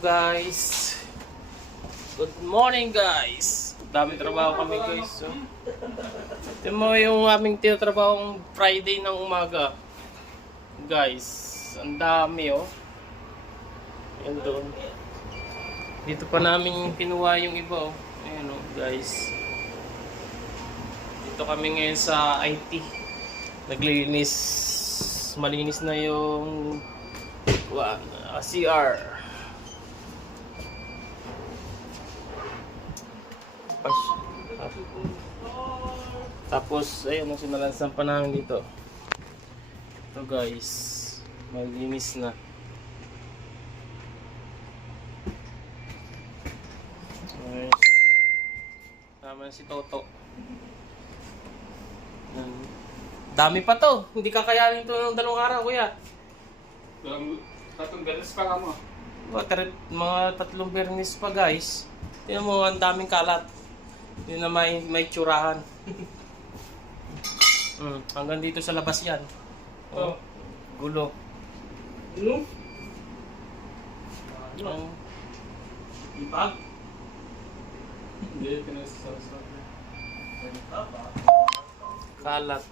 Guys, good morning guys. Dami trabaho kami guys. So, ito mo yung aming tinatrabahong Friday ng umaga. Guys, ang dami oh. Yan doon. Dito pa namin kinuha yung iba oh. Ayan oh guys. Dito kami ngayon sa IT. Naglilinis. Malinis na yung CR. Tapos ayun, sinalansan pa namin dito. Ito guys, malinis na. Tama na si Toto. Dami pa to, hindi kakayanin to ng 2 araw kuya. Tatlong beses pa ka mo. Mga 3 bernis pa guys. Tingnan mo, ang daming kalat. Hindi na may tsurahan. Hanggang dito sa labas yan. Oh, gulo. Gulo? Ipag? Hindi, pinasasasap. Kalat.